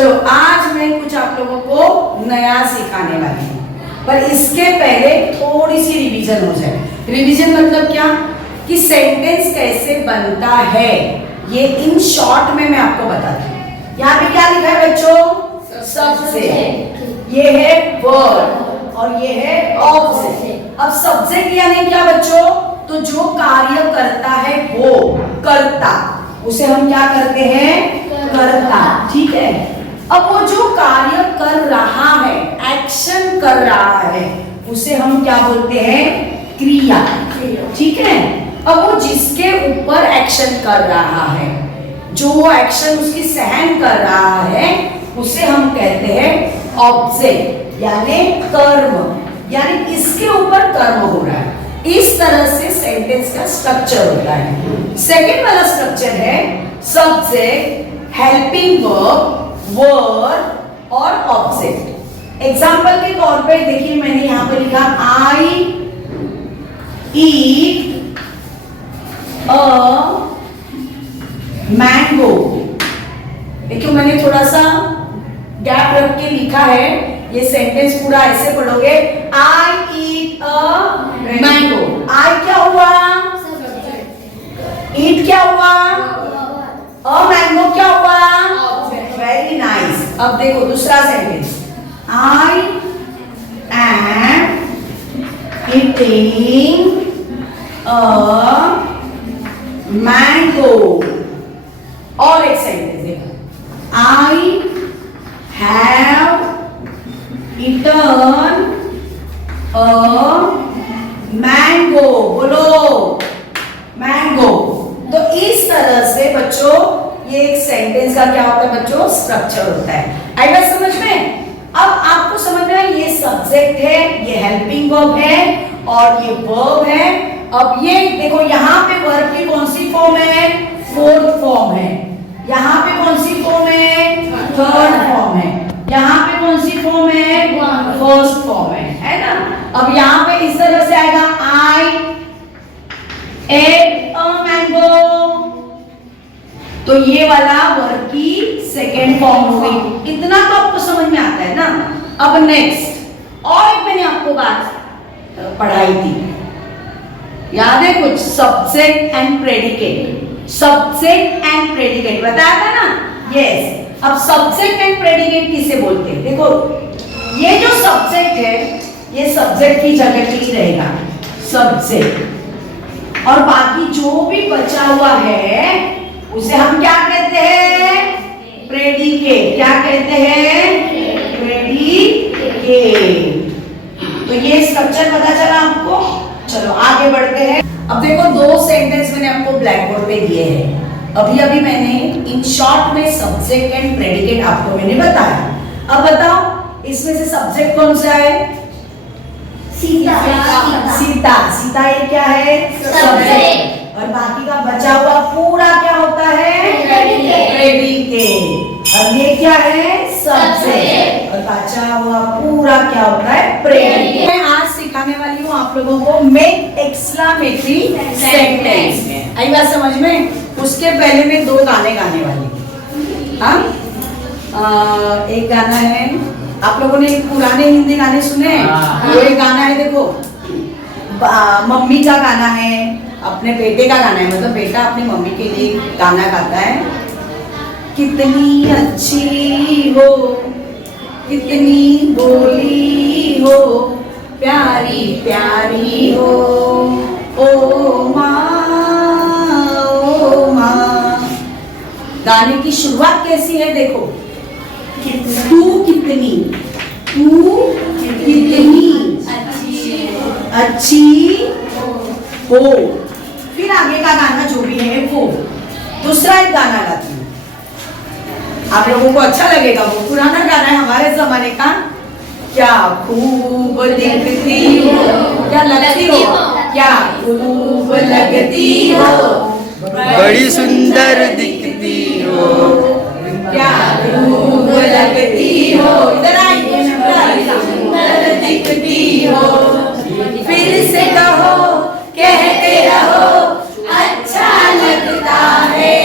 चलो आज मैं कुछ आप लोगों को नया सिखाने वाली हूँ, पर इसके पहले थोड़ी सी रिवीजन हो जाए। रिवीजन मतलब क्या कि सेंटेंस कैसे बनता है ये इन शॉर्ट में मैं आपको बताती हूँ। यहाँ पे क्या लिखा है बच्चों? सब्जेक्ट, ये है वर्ब और ये है ऑब्जेक्ट। अब सब्जेक्ट यानी क्या बच्चों? तो जो कार्य करता है वो कर्ता, उसे हम क्या करते हैं? कर्ता। ठीक है। अब वो जो कार्य कर रहा है, एक्शन कर रहा है, उसे हम क्या बोलते हैं? क्रिया। ठीक है। अब वो जिसके ऊपर एक्शन कर रहा है, जो वो एक्शन उसकी सहन कर रहा है, उसे हम कहते हैं ऑब्जेक्ट यानी कर्म, यानी इसके ऊपर कर्म हो रहा है। इस तरह से सेंटेंस का स्ट्रक्चर होता है। सेकेंड वाला स्ट्रक्चर है सब्जेक्ट, हेल्पिंग वर्ब, वर्ब और ऑब्जेक्ट। एग्जाम्पल के तौर पे देखिए, मैंने यहां पे लिखा आई ईट अ मैंगो। देखियो मैंने थोड़ा सा गैप रख के लिखा है, ये सेंटेंस पूरा ऐसे पढ़ोगे, आई ईट अ मैंगो। आई क्या हुआ? ईट क्या हुआ? अ मैंगो क्या हुआ? Very nice. अब देखो दूसरा sentence, I am eating a mango. और एक सेंटेंस देखो, I have eaten a mango. बोलो मैंगो। तो इस तरह से बच्चों ये एक सेंटेंस का क्या होता है बच्चों? स्ट्रक्चर होता है। आई बात समझ में? अब आपको समझ में आया, ये सब्जेक्ट है, ये हेल्पिंग वर्ब है और ये वर्ब है। अब ये देखो यहाँ पे वर्ब की कौन सी फॉर्म है? फोर्थ फॉर्म है। यहाँ पे कौन सी फॉर्म है? थर्ड फॉर्म है। यहाँ पे कौन सी फॉर्म है? फर्स्ट फॉर्म है ना? अब यहाँ पे इस तरह से आएगा, आई एट अ मैंगो। तो ये वाला वर्ब की सेकेंड फॉर्म हो गई। इतना तो आपको समझ में आता है ना? अब नेक्स्ट और एक मैंने आपको बात पढ़ाई थी, याद है कुछ? Subject and predicate. Subject and predicate बताया था ना? यस। अब सब्जेक्ट एंड प्रेडिकेट किसे बोलते हैं? देखो ये जो सब्जेक्ट है, ये सब्जेक्ट की जगह पे ही रहेगा सब्जेक्ट, और बाकी जो भी बचा हुआ है उसे हम क्या कहते हैं? प्रेडिकेट। क्या कहते हैं? प्रेडिकेट। तो ये स्ट्रक्चर पता चला आपको? चलो आगे बढ़ते हैं। अब देखो दो सेंटेंस मैंने आपको ब्लैक बोर्ड पे दिए हैं। अभी अभी मैंने इन शॉर्ट में सब्जेक्ट एंड प्रेडिकेट आपको मैंने बताया। अब बताओ इसमें से सब्जेक्ट कौन सा है? सीता। सीता। सीता ये क्या है? सब्जेक्ट। और बाकी का बचा हुआ पूरा क्या होता है? प्रेडिकेट। और ये क्या है? सब्जेक्ट। और बचा हुआ पूरा क्या होता है? प्रेडिकेट। मैं आज सिखाने वाली हूँ आप लोगों को मेक एक्सक्लेमेटरी सेंटेंस। आई बात समझ में? उसके पहले मैं दो गाने गाने वाली हूँ। हाँ, एक गाना है, आप लोगों ने पुराने हिंदी गाने सुने हैं? वो एक गाना है देखो, मम्मी का गाना है, अपने बेटे का गाना है, मतलब बेटा अपनी मम्मी के लिए गाना गाता है। कितनी अच्छी हो, कितनी भोली हो, प्यारी प्यारी हो, ओ माँ ओ माँ। गाने की शुरुआत कैसी है देखो, तू कितनी, तू कितनी अच्छी हो। फिर आगे का गाना जो भी है वो दूसरा एक गाना गाती हूँ, आप लोगों को अच्छा लगेगा। वो पुराना गाना है हमारे जमाने का, क्या खूब दिखती हो, क्या लगती हो, क्या खूब लगती हो, बड़ी सुंदर दिखती हो, क्या खूब लगती हो। इधर आइए, सुंदर दिखती हो। फिर से कहो, कहते रहो, अच्छा लगता है।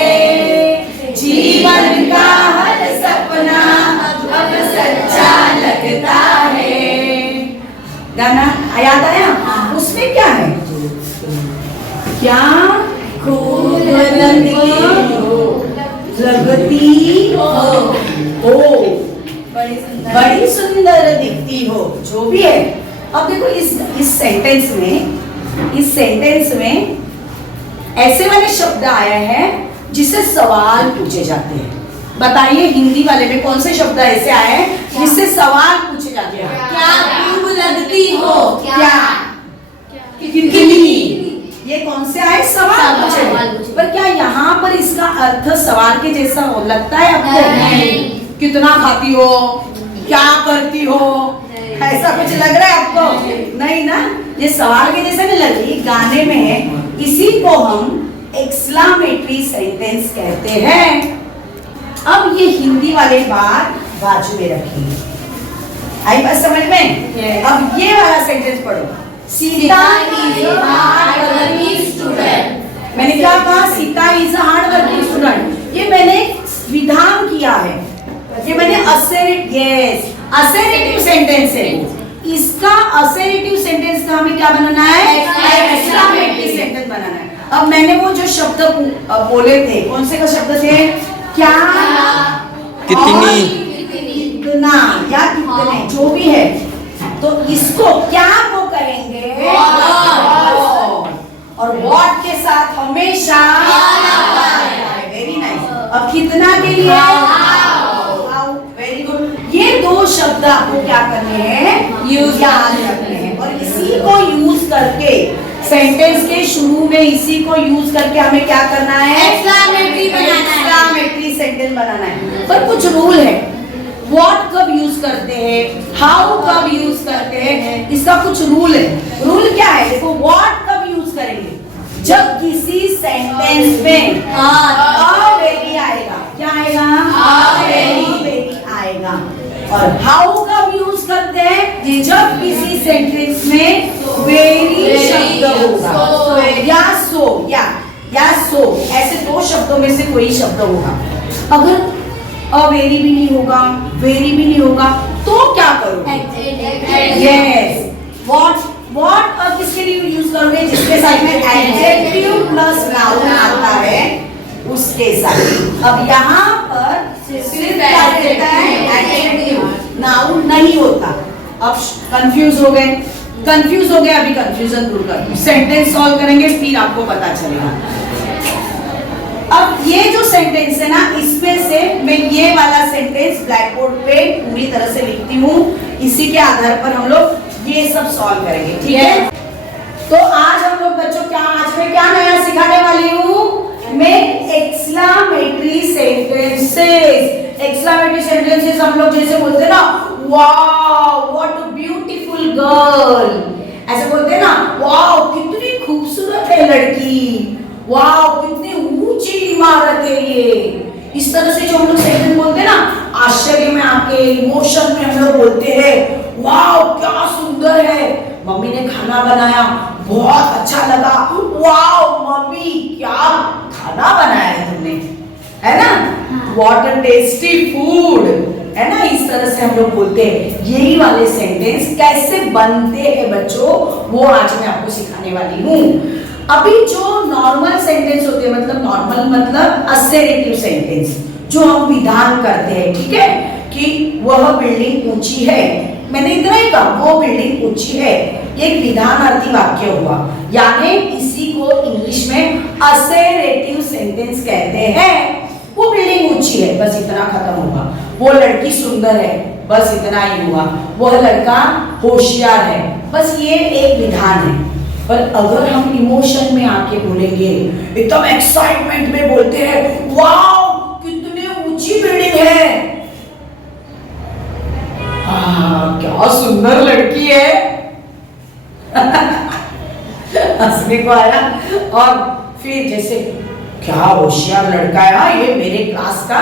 जीवन का हर सपना गाना याद आया? उसमें क्या है? क्या खूब लगती हो, बड़ी सुंदर दिखती हो, जो भी है। अब देखो इस सेंटेंस में ऐसे वाले शब्द आया है जिससे सवाल पूछे जाते हैं। बताइए हिंदी वाले में कौन से शब्द ऐसे आए हैं जिससे सवाल पूछे जाते हैं? क्या खूब लगती हो, क्या, कितनी, ये कौन से आए? सवाल पूछे। पर क्या यहाँ पर इसका अर्थ सवाल के जैसा हो लगता है आपको? नहीं। कितना खाती हो, क्या करती हो, ऐसा कुछ लग रहा है आपको? नहीं ना, ये सवाल के जैसा नहीं लग रही। गाने में इसी को हम एक्सक्लेमेटरी सेंटेंस कहते हैं। अब ये हिंदी वाले बात बाजू में रखिए। आई बात समझ में? अब ये वाला सेंटेंस पढ़ो। Sita is a hard working student. मैंने क्या कहा? Sita is a hard working student. ये मैंने विधान किया है, ये मैंने असर्टिव सेंटेंस है। इसका असर्टिव सेंटेंस का हमें क्या बनाना है? एक्सक्लेमेटरी सेंटेंस बनाना है। अब मैंने वो जो शब्द बोले थे, कौन से का शब्द थे? क्या, कितनी, कितना या कितने, जो भी है। तो इसको क्या को करेंगे? और व्हाट के साथ हमेशा वेरी नाइस। अब कितना के लिए वेरी गुड। ये दो शब्द आपको क्या करने हैं? याद रखने हैं। और इसी को यूज करके सेंटेंस के शुरू में इसी को यूज करके हमें क्या करना है? एक्सक्लेमेटरी सेंटेंस बनाना है। पर कुछ रूल है। व्हाट कब यूज करते हैं, हाउ कब यूज करते हैं, इसका कुछ रूल है। रूल क्या है? देखो, व्हाट कब यूज करेंगे? जब किसी सेंटेंस में अ वेरी आएगा। क्या आएगा? अ वेरी आएगा। और हाउ कब यूज करते हैं? जब किसी सेंटेंस में वेरी शब्द होगा, या सो, या सो, ऐसे दो शब्दों में से कोई शब्द होगा। अगर अ वेरी भी नहीं होगा, वेरी भी नहीं होगा, तो क्या करोगे? यस, व्हाट और किसके लिए यूज करोगे? जिसके साथ में एडजेक्टिव प्लस नाउन आता है उसके साथ। अब यहाँ पर सिर्फ क्या देता है? एडजेक्टिव, नाउन नहीं होता। अब कंफ्यूज हो गए? अभी कंफ्यूजन दूर कर, सेंटेंस सॉल्व करेंगे फिर आपको पता चलेगा। अब ये जो सेंटेंस है ना, इसमें से मैं ये वाला सेंटेंस ब्लैक बोर्ड पे पूरी तरह से लिखती हूँ। इसी के आधार पर हम लोग ये सब सॉल्व करेंगे, ठीक है? तो आज हम लोग बच्चों आज मैं क्या नया सिखाने वाली हूँ? मैं एक्सक्लेमेटरी सेंटेंसेस हम लोग जैसे बोलते हैं ना, wow what a beautiful girl, ऐसे बोलते हैं ना, वाओ कितनी खूबसूरत है लड़की, वाओ कितनी ऊंची इमारत है ये। इस तरह से जो हम लोग सेंटेंस बोलते हैं ना, आश्चर्य में आके, इमोशन में हम लोग बोलते हैं, वाओ क्या सुंदर है, मम्मी ने खाना बनाया बहुत अच्छा लगा, वाओ मम्मी क्या खाना बनाया है तुमने, है ना? व्हाट अ टेस्टी फूड, है ना? इस तरह से हम लोग बोलते हैं। यही वाले सेंटेंस कैसे बनते हैं बच्चों, वो आज मैं आपको सिखाने वाली हूँ। अभी जो नॉर्मल सेंटेंस होते हैं, मतलब असर्टिव सेंटेंस, जो हम विधान करते हैं, ठीक है, कि वह बिल्डिंग ऊंची है, मैंने इतना ही कहा, वो बिल्डिंग ऊंची है, एक विधानार्थी वाक्य हुआ, यानी इसी को इंग्लिश में असर्टिव सेंटेंस कहते हैं। वो बिल्डिंग ऊंची है, बस इतना खत्म होगा। वो लड़की सुंदर है, बस इतना ही हुआ। वह लड़का होशियार है, बस ये एक विधान है। पर अगर हम इमोशन में आके बोलेंगे, एकदम एक्साइटमेंट में बोलते हैं, वाओ कितनी ऊंची बिल्डिंग है, क्या सुंदर लड़की है, हंसने को आया। और फिर जैसे क्या होशियार लड़का है ये मेरे क्लास का।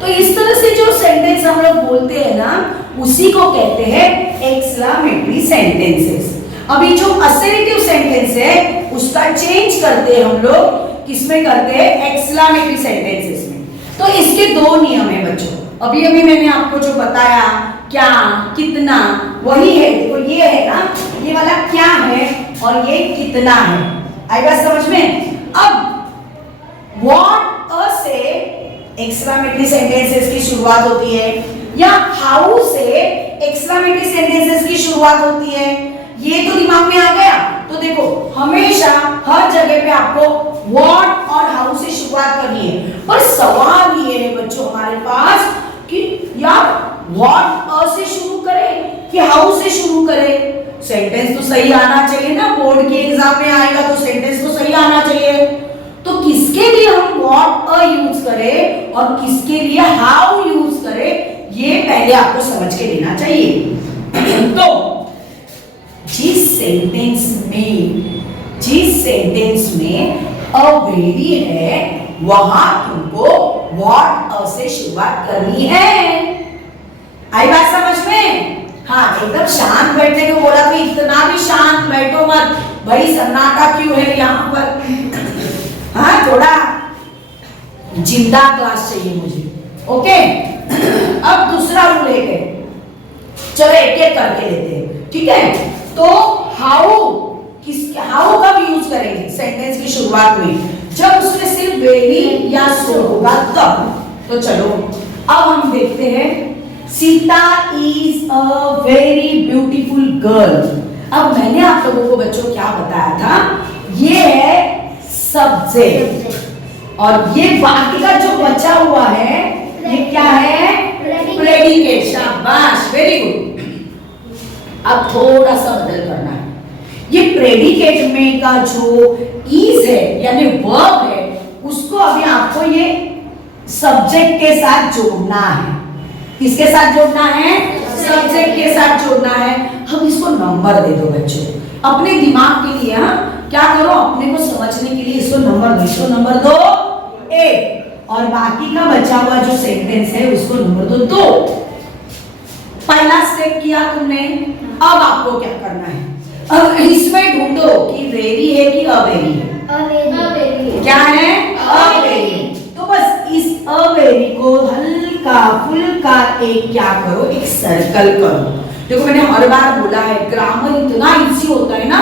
तो इस तरह से जो सेंटेंस हम लोग बोलते हैं ना, उसी को कहते हैं एक्सक्लेमेटरी सेंटेंसेस। अभी जो असर्टिव सेंटेंस है उसका चेंज करते हैं हम लोग, किसमें करते हैं? एक्सक्लेमेटरी सेंटेंसेस में। तो इसके दो नियम है बच्चों। अभी मैंने आपको जो बताया, क्या, कितना, वही है। देखो ये है ना, ये वाला क्या है और ये कितना है, आई बात समझ में। अब व्हाट अ से एक्सक्लेमेटरी सेंटेंसेस की शुरुआत होती है या हाउ से एक्सक्लेमेटरी सेंटेंसेस की शुरुआत होती है, ये तो दिमाग में आ गया। तो देखो हमेशा हर जगह पे आपको व्हाट और हाउ से शुरुआत करनी है, पर सवाल ये है बच्चों हमारे पास कि यार व्हाट अ से शुरू करें कि हाउ से शुरू करें। सेंटेंस तो सही आना चाहिए ना, बोर्ड के एग्जाम में आएगा तो सेंटेंस तो सही आना चाहिए। तो किसके लिए हम व्हाट अ यूज करें और किसके लिए हाउ यूज करें, ये पहले आपको समझ के लेना चाहिए। तो जिस सेंटेंस में अ वेरी है वहां तुमको व्हाट अ से शुरुआत करनी है। आई बात समझ में? हाँ, एकदम शांत बैठने को बोला तो इतना भी शांत बैठो मत भाई, सन्नाटा क्यों है यहाँ पर। हाँ, थोड़ा जिंदा क्लास चाहिए मुझे। ओके, अब दूसरा रूल है, चलो एक एक करके लेते हैं, ठीक है। तो हाउ कब यूज करेंगे सेंटेंस की शुरुआत में, जब उसमें सिर्फ वेरी या सो होगा तब। तो चलो अब हम देखते हैं, Sita is a very beautiful girl. अब मैंने आप लोगों को बच्चों क्या बताया था, ये है सब्जेक्ट और ये बाकी का जो बचा हुआ है ये क्या है, प्रेडिकेट। शाबाश, वेरी गुड। अब थोड़ा सा बदल करना है, ये प्रेडिकेट में का जो इज है यानी वर्ब है उसको अभी आपको ये सब्जेक्ट के साथ जोड़ना है। किसके साथ जोड़ना है, सब्जेक्ट के साथ जोड़ना है। हम इसको नंबर दे दो बच्चों अपने दिमाग के लिए। हाँ, क्या करो, अपने को समझने के लिए इसको नंबर दो, इसको नंबर दो 1 और बाकी का बचा हुआ जो सेंटेंस है उसको नंबर दो 2। पहला स्टेप किया तुमने, अब आपको क्या करना है, अब इसमें ढूंढो कि वेरी है कि अवेरी है। अवेरी। क्या है, अवेरी। तो बस इस अवेरी को हल्का फुल्का एक क्या करो, एक सर्कल करो। देखो मैंने हर बार बोला है, ग्रामर इतना इजी होता है ना,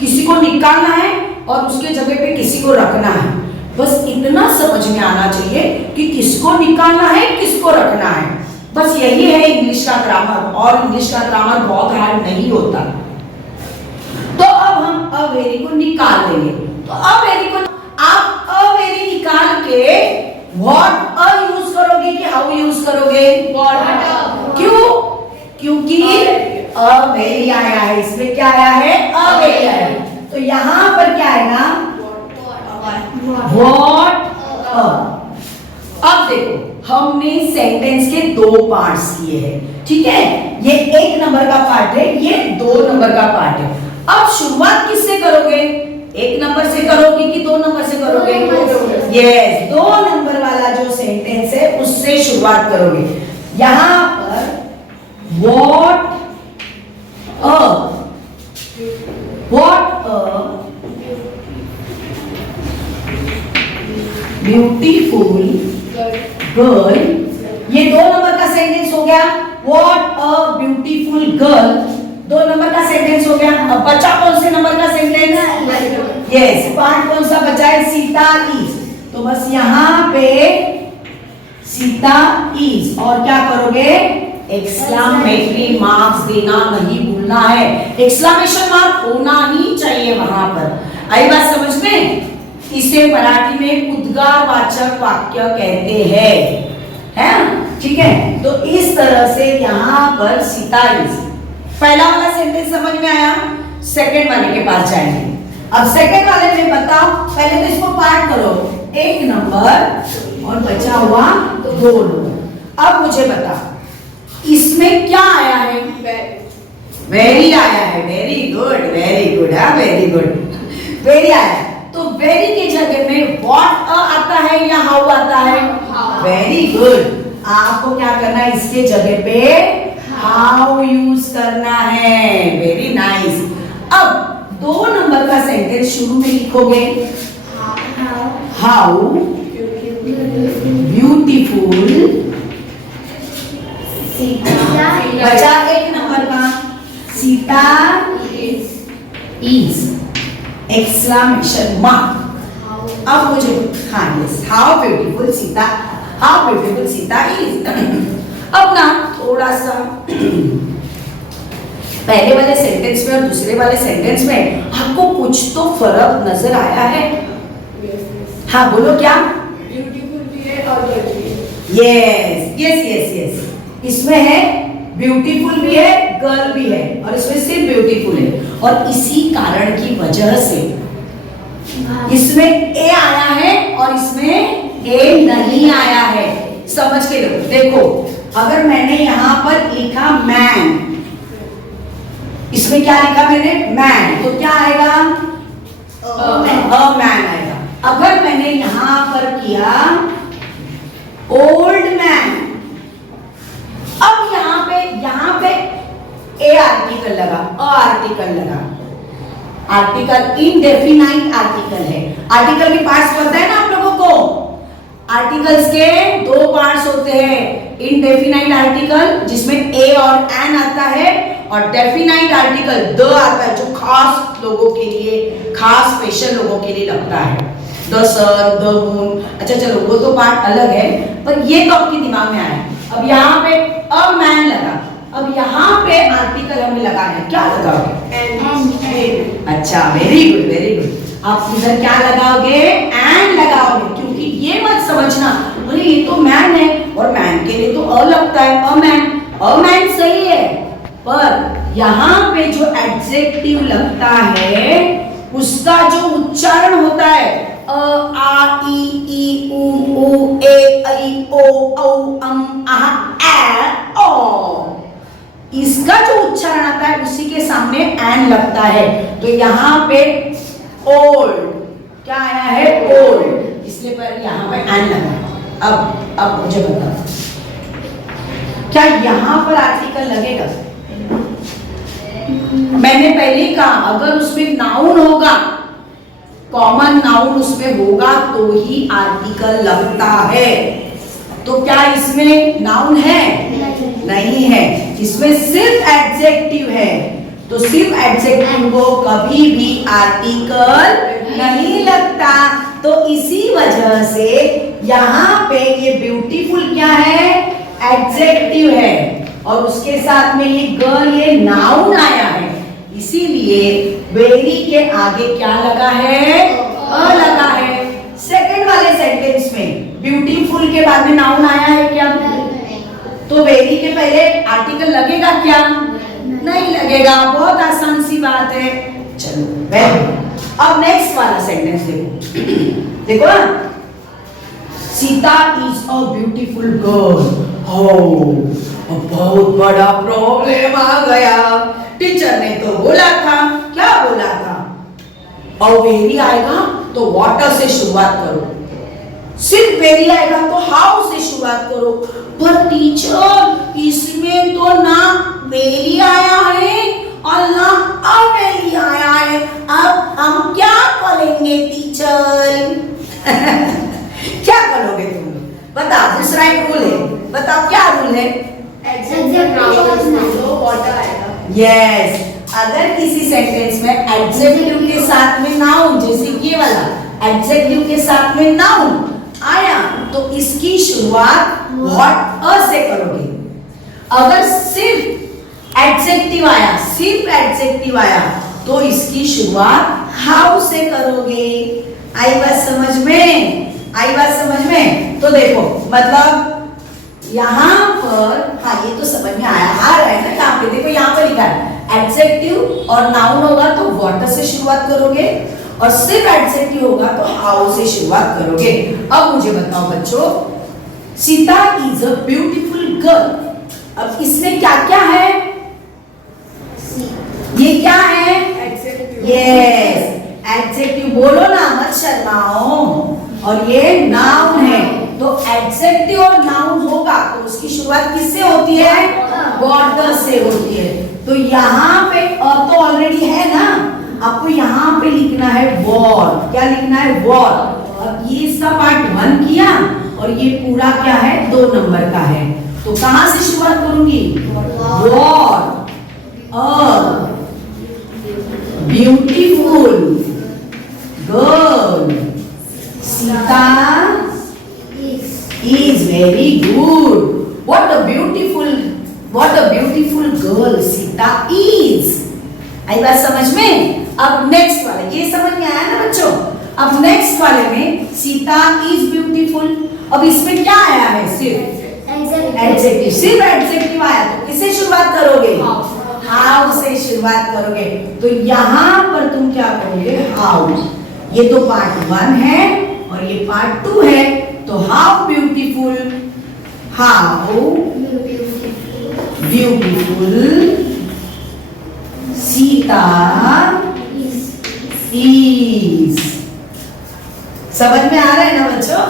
किसी को निकालना है और उसके जगह पे किसी को रखना है, बस इतना समझ में आना चाहिए कि किसको निकालना है किसको रखना है। बस यही है इंग्लिश का ग्रामर, और इंग्लिश का ग्रामर बहुत हार्ड नहीं होता। तो अब हम अवेरी को निकाल देंगे। तो अवेरी को आप अवेरी निकाल के व्हाट अ यूज करोगे कि हाउ यूज करोगे, क्यों, क्योंकि अवेरी आया है, इसमें क्या आया है, अवेरी आया है। तो यहां पर क्या आएगा, व्हाट अ। अब देखो हमने सेंटेंस के 2 पार्ट्स किए हैं, ठीक है। ये 1 नंबर का पार्ट है, ये 2 नंबर का पार्ट है। अब शुरुआत किससे करोगे, 1 नंबर से करोगे कि 2 नंबर से करोगे, यस 2 नंबर वाला जो सेंटेंस है उससे शुरुआत करोगे। यहां पर व्हाट अ ब्यूटीफुल गर्ल, ये 2 नंबर का सेंटेंस हो गया। What a beautiful girl 2 number का सेंटेंस हो गया। अब बचा कौन से नंबर का सेंटेंस, यस पार्ट कौन सा बचा है, सीता इज। तो बस यहाँ पे सीता इज और क्या करोगे, एक्सक्लेमेटरी मार्क्स देना नहीं भूलना है, एक्सक्लेमेशन मार्क होना ही चाहिए वहां पर। आई बात समझ में? इसे मराठी में उद्गारवाचक वाक्य कहते हैं, ठीक है। तो इस तरह से यहाँ पर सीता इज, पहला वाला सेंटेंस समझ में आया, सेकंड वाले के पास जाएंगे। अब सेकंड वाले में बताओ, पहले तो इसको पार्ट करो, 1 नंबर और बचा हुआ 2 नंबर। अब मुझे बता इसमें क्या आया है, वेरी आया है, वेरी गुड वेरी गुड, हाँ वेरी गुड, वेरी आया है। तो वेरी की जगह में व्हाट अ आता है या हाउ आता है, वेरी गुड। आपको क्या करना है, इसके जगह पे हाउ यूज करना है, वेरी नाइस। अब 2 नंबर का सेंटेंस शुरू में लिखोगे, हाउ ब्यूटीफुल, बचा 1 नंबर का, Sita Sita is exclamation mark. अब मुझे हाँ yes how beautiful Sita is. अब ना थोड़ा सा पहले वाले सेंटेंस में और दूसरे वाले सेंटेंस में आपको कुछ तो फर्क नजर आया है। हाँ बोलो क्या? ब्यूटीफुल भी है और गर्ल भी है। यस यस यस यस, इसमें है ब्यूटीफुल भी है गर्ल भी है और इसमें सिर्फ ब्यूटीफुल है। और इसी कारण की वजह से इसमें ए आया है और इसमें ए नहीं आया है। समझ के लो, देखो अगर मैंने यहाँ पर लिखा मैन, इसमें क्या लिखा मैंने मैन, तो क्या आएगा? अ मैन आएगा। अगर मैंने यहाँ पर किया ओल्ड मैन, अब यहाँ पे ए आर्टिकल लगा, अ आर्टिकल लगा, आर्टिकल इनडेफिनाइट आर्टिकल है। आर्टिकल के पार्ट्स पता है ना आप लोगों को? आर्टिकल्स के दो पार्ट्स होते हैं, इनडेफिनाइट आर्टिकल जिसमें ए और एन आता है और डेफिनाइट आर्टिकल द आता है जो खास लोगों के लिए, खास स्पेशल लोगों के लिए लगता है, द सन द मून। अच्छा चलो वो तो पार्ट अलग है, पर ये तो आपके दिमाग में आया। अब यहाँ पे अ मैन लगा, अब यहाँ पे आर्टिकल हमें लगाना है, क्या लगाओगे? अच्छा वेरी गुड वेरी गुड। आप इधर क्या लगाओगे? एन लगाओगे, क्योंकि ये मत समझना बोले ये तो मैन है और मैन के लिए तो अ लगता है, अ मैन सही है, पर यहाँ पे जो एडजेक्टिव लगता है उसका जो उच्चारण होता है अ आ ई उ ए ऐ ओ औ अम आह ए ओ, इसका जो उच्चारण आता है उसी के सामने एन लगता है। तो यहाँ पे ओल्ड क्या आया है? ओल्ड, इसलिए पर यहाँ पे एन लगा। अब मुझे बताओ क्या यहाँ पर आर्टिकल लगेगा? मैंने पहले कहा अगर उसमें नाउन होगा, कॉमन नाउन उसमें होगा तो ही आर्टिकल लगता है। तो क्या इसमें नाउन है? नहीं है, इसमें सिर्फ एडजेक्टिव है। तो सिर्फ एडजेक्टिव को कभी भी आर्टिकल नहीं लगता। तो इसी वजह से यहाँ पे ये ब्यूटीफुल क्या है? एडजेक्टिव है और उसके साथ में ये गर्ल ये नाउन आया है, इसीलिए वेरी के आगे क्या लगा है? अ लगा है। सेकंड वाले सेंटेंस में ब्यूटीफुल के बाद में नाउन आया है क्या? तो वेरी के पहले आर्टिकल लगेगा क्या? नहीं लगेगा। बहुत आसान सी बात है। चलो वेरी गुड। अब नेक्स्ट वाला सेंटेंस देखो देखो ना, Sita is a beautiful girl. बहुत बड़ा प्रॉब्लम आ गया। टीचर ने तो बोला था, क्या बोला था? और वेरी आएगा तो वाटर से शुरुआत करो, सिर्फ वेरी आएगा तो हाउ से शुरुआत करो। पर टीचर इसमें तो ना वेरी आया है और ना अवेरी आया है, अब हम क्या करेंगे टीचर? क्या करोगे तुम? बताओ, दूसरा एक रूल है, बताओ क्या रूल है? यस, अगर किसी सेंटेंस में एडजेक्टिव के साथ में नाउन, जैसे ये वाला एडजेक्टिव के साथ में नाउन आया तो इसकी शुरुआत व्हाट अ से करोगे। अगर सिर्फ एडजेक्टिव आया, सिर्फ एडजेक्टिव आया तो इसकी शुरुआत हाउ से करोगे। आई बात समझ में? आई बात समझ में? तो देखो मतलब यहाँ पर, हाँ ये तो समझ में आया, आ रहा है ना यहाँ पे? देखो यहाँ पे लिखा है एडजेक्टिव और नाउन होगा तो व्हाट से शुरुआत करोगे और सिर्फ एडजेक्टिव होगा तो हाउ से शुरुआत करोगे। अब मुझे बताओ बच्चों, Sita is a beautiful girl. अब इसमें क्या क्या है? ये क्या है? यस, एडजेक्टिव बोलो ना, मत शर्माओ। और ये नाउन है, तो एडजेक्टिव और नाउन होगा तो उसकी शुरुआत किससे होती है? वाटर से होती है। तो यहाँ पे अ तो ऑलरेडी है ना, आपको यहाँ पे लिखना है वॉर। क्या लिखना है? वॉर। अब ये इसका पार्ट 1 किया और ये पूरा क्या है? 2 नंबर का है। तो कहाँ से शुरुआत करूंगी? War. Beautiful girl Sita is very good. What a beautiful girl Sita is. आई बात समझ में? अब नेक्स्ट वाले, ये समझ में आया ना बच्चों? अब नेक्स्ट वाले में सीता is beautiful. अब इसमें क्या आया है? सिर्फ एडजेक्टिव, सिर्फ एडजेक्टिव आया, तो किससे शुरुआत करोगे? हाउ से शुरुआत करोगे। तो यहाँ पर तुम क्या करोगे? हाउ। ये तो पार्ट 1 है और ये पार्ट 2 है। तो हाउ ब्यूटीफुल सीता इज। समझ में आ रहा है ना बच्चों?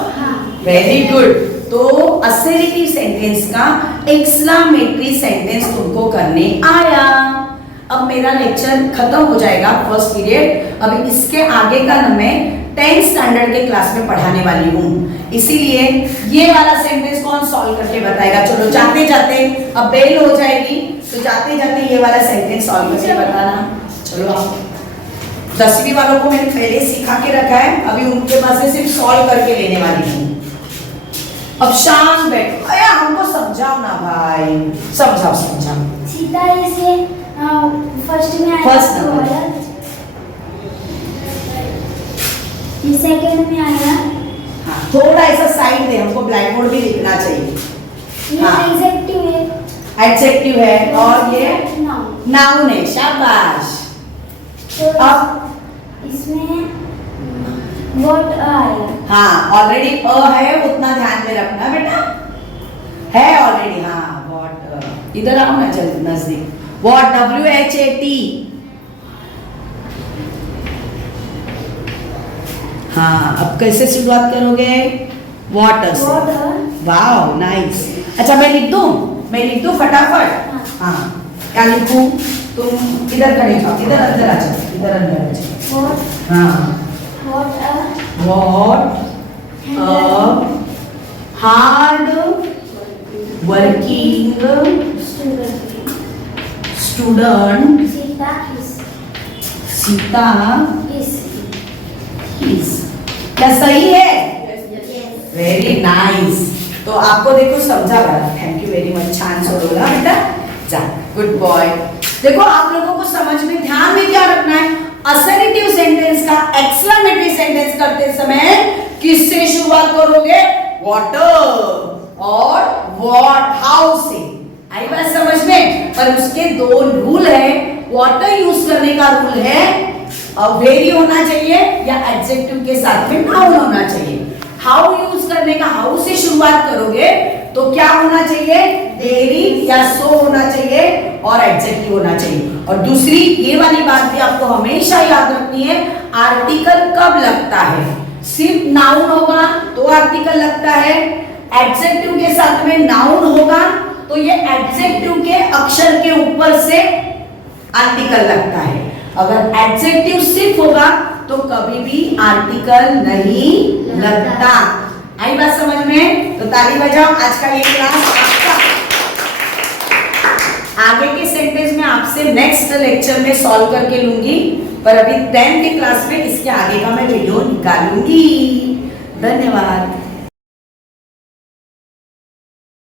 Very good. तो असर्टिव सेंटेंस का एक्सक्लेमेटरी सेंटेंस तुमको करने आया। अब मेरा लेक्चर खत्म हो जाएगा फर्स्ट पीरियड। अभी इसके आगे का ना मैं 10th स्टैंडर्ड के क्लास में पढ़ाने वाली हूँ, इसीलिए ये वाला सेंटेंस कौन सॉल्व करके बताएगा? चलो जाते जाते, अब बेल हो जाएगी तो जाते जाते ये वाला सेंटेंस सॉल्व करके बताना। चलो आप 10वीं वालों को मैंने पहले सिखा के रखा है, अभी उनके पास से सिर्फ सॉल्व करके लेने वाली हूँ। अब शांत बैठो, अरे हमको समझाओ ना भाई, समझाओ। सीता इसे फर्स्ट में आया, फर्स्ट नंबर, सेकंड में आया। हाँ, थोड़ा ऐसा साइड में, हमको ब्लैक बोर्ड भी लिखना चाहिए। ये हाँ, एडजेक्टिव है और ये नाउन है। शाबाश। तो अब इसमें व्हाट आया। हाँ, ऑलरेडी अ है, उतना ध्यान में रखना बेटा, है ऑलरेडी। हाँ, व्हाट, इधर आओ ना, चल नजदीक। What, WHAT। हाँ, अब कैसे शुरुआत करोगे? वाटर से। Wow, nice. अच्छा, मैं लिख दूं फटाफट। हाँ, क्या लिखूं? तुम इधर खड़े जाओ, इधर अंदर आ जाओ, इधर अंदर आ जाओ। हाँ, what a hard working student Sita is. क्या सही है? Very nice. तो आपको देखो समझा बड़ा, थैंक यू वेरी मच। छान सोडवला बेटा, जा, गुड बॉय। देखो आप लोगों को समझ में, ध्यान में क्या रखना है? असर्टिव सेंटेंस का एक्सक्लेमेटरी सेंटेंस करते समय किससे शुरुआत करोगे? वाटर और व्हाट, हाउ से। आई बात समझ में? पर उसके 2 रूल है। वाटर यूज करने का रूल है वेरी होना चाहिए या एडजेक्टिव के साथ में नाउन होना चाहिए। हाउ यूज करने का, हाउ से शुरुआत करोगे तो क्या होना चाहिए? देरी या सो होना चाहिए और एडजेक्टिव होना चाहिए। और दूसरी ये वाली बात भी आपको हमेशा याद रखनी है, आर्टिकल कब लगता है? सिर्फ नाउन होगा तो आर्टिकल लगता है, एडजेक्टिव के साथ में नाउन होगा तो ये एडजेक्टिव के अक्षर के ऊपर से आर्टिकल लगता है। अगर एडजेक्टिव सिर्फ होगा तो कभी भी आर्टिकल नहीं लगता। आई बात समझ में? तो ताली बजाओ। आज का ये क्लास आपका। आगे के सेंटेंस में आपसे नेक्स्ट लेक्चर में सॉल्व करके लूंगी, पर अभी 10th की क्लास में इसके आगे का मैं वीडियो निकालूंगी। धन्यवाद।